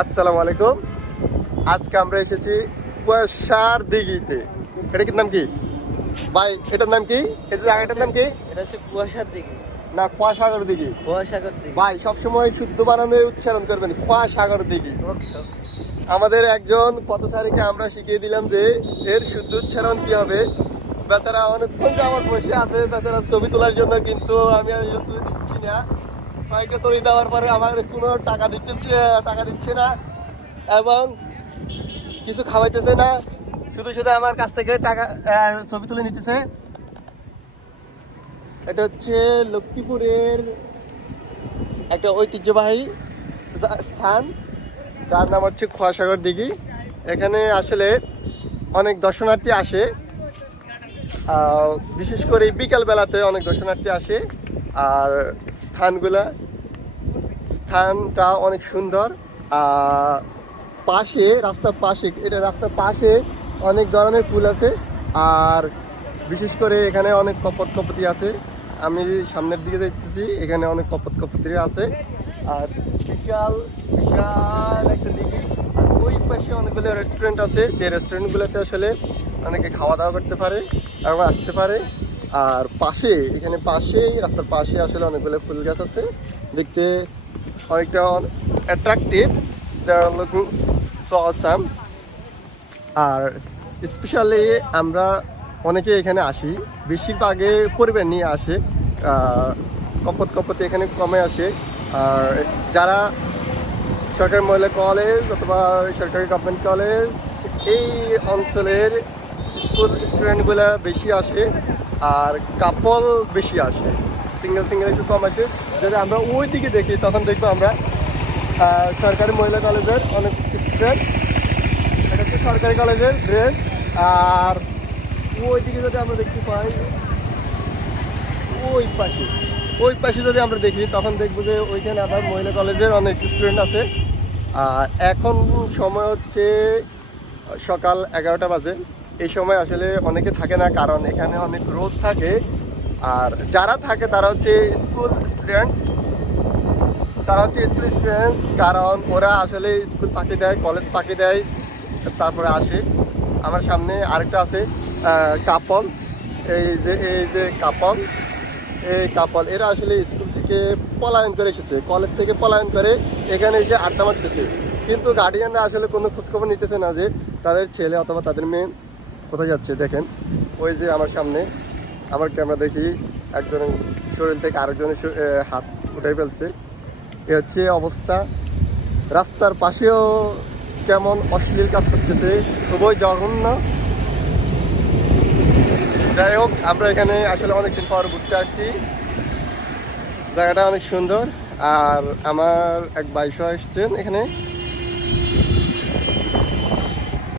আসসালামু আলাইকুম। আজকে আমরা এসেছি কুয়াশার দিঘিতে। এটা কি নাম কি ভাই? এটার নাম কি? এই যে জায়গাটার নাম কি? এটা হচ্ছে কুয়াশার দিঘি। না, কুয়াশাগর দিঘি। কুয়াশাগর দিঘি। ভাই সবসময় শুদ্ধ বানানো উচ্চারণ করবেন, কুয়াশাগর দিঘি। ওকে। আমাদের একজন পথচারীকে আমরা শিখিয়ে দিলাম যে এর শুদ্ধ উচ্চারণ কি হবে। বেচারা অনেকক্ষণ আমার বসে আছে বেচারা ছবি তোলার জন্য, কিন্তু আমি আর তুলে দিচ্ছি না। বাইকে তৈরি দেওয়ার পরে আমার কোনো টাকা দিচ্ছে না এবং কিছু খাওয়াইতেছে না, শুধু শুধু আমার কাছ থেকে টাকা ছবি তুলে নিতেছে। এটা হচ্ছে লক্ষ্মীপুরের একটা ঐতিহ্যবাহী স্থান, যার নাম হচ্ছে কুয়াশাগর দিঘি। এখানে আসলে অনেক দর্শনার্থী আসে, বিশেষ করে বিকাল বেলাতে অনেক দর্শনার্থী আসে। আর স্থানটা অনেক সুন্দর। রাস্তার পাশে অনেক ধরনের ফুল আছে। আর বিশেষ করে এখানে অনেক কপতি আছে। আমি সামনের দিকে দেখতেছি, এখানে অনেক কপতি আছে। আর বিশাল বিশাল একটা দিঘি। আর ওই পাশে অনেকগুলো রেস্টুরেন্ট আছে, যে রেস্টুরেন্টগুলোতে আসলে অনেকে খাওয়া দাওয়া করতে পারে এবং আসতে পারে। আর রাস্তার পাশে আসলে অনেকগুলো ফুল গাছ আছে, দেখতে অনেকটা অ্যাট্রাকটিভ। আর স্পেশালি আমরা অনেকে এখানে আসি, বেশিরভাগে পরিবার নিয়ে আসে। কপতি এখানে কমে আসে। আর যারা সরকারি মহিলা কলেজ অথবা সরকারি গভর্নমেন্ট কলেজ এই অঞ্চলের স্টুডেন্টগুলো বেশি আসে, আর কাপল বেশি আসে, সিঙ্গেল একটু কম আসে। যদি আমরা ওই দিকে দেখি তখন দেখবো আমরা সরকারি মহিলা কলেজের অনেক স্টুডেন্ট। এটা হচ্ছে সরকারি কলেজের ড্রেস। আর ওই দিকে যদি আমরা দেখতে পাই, ওই পাশে যদি আমরা দেখি তখন দেখবো যে ওইখানে আবার মহিলা কলেজের অনেক স্টুডেন্ট আছে। আর এখন সময় হচ্ছে সকাল 11টা বাজে। এই সময় আসলে অনেকে থাকে না, কারণ এখানে অনেক রোদ থাকে। আর যারা থাকে তারা হচ্ছে স্কুল স্টুডেন্টস, কারণ ওরা আসলে স্কুল ফাঁকি দেয়, কলেজ ফাঁকি দেয়, তারপরে আসে। আমার সামনে আরেকটা আছে কাপল। এই যে কাপল এরা আসলে স্কুল থেকে পলায়ন করে এসেছে, কলেজ থেকে পলায়ন করে এখানে এসে আড্ডা মারতেছে। কিন্তু গার্ডিয়ানরা আসলে কোনো খোঁজখবর নিতেছে না যে তাদের ছেলে অথবা তাদের মেয়ে কোথায় যাচ্ছে। দেখেন ওই যে আমার সামনে, আমার ক্যামেরা দেখি একজনের শরীর থেকে আরেকজনের হাত উঠাই ফেলছে। এ হচ্ছে অবস্থা। রাস্তার পাশেও কেমন অশ্লীল কাজ করতেছে, খুবই জঘন্য। যাই হোক, আমরা এখানে আসলে অনেকদিন পর ঘুরতে আসছি, জায়গাটা অনেক সুন্দর। আর আমার এক ভাই সহ এসছেন এখানে।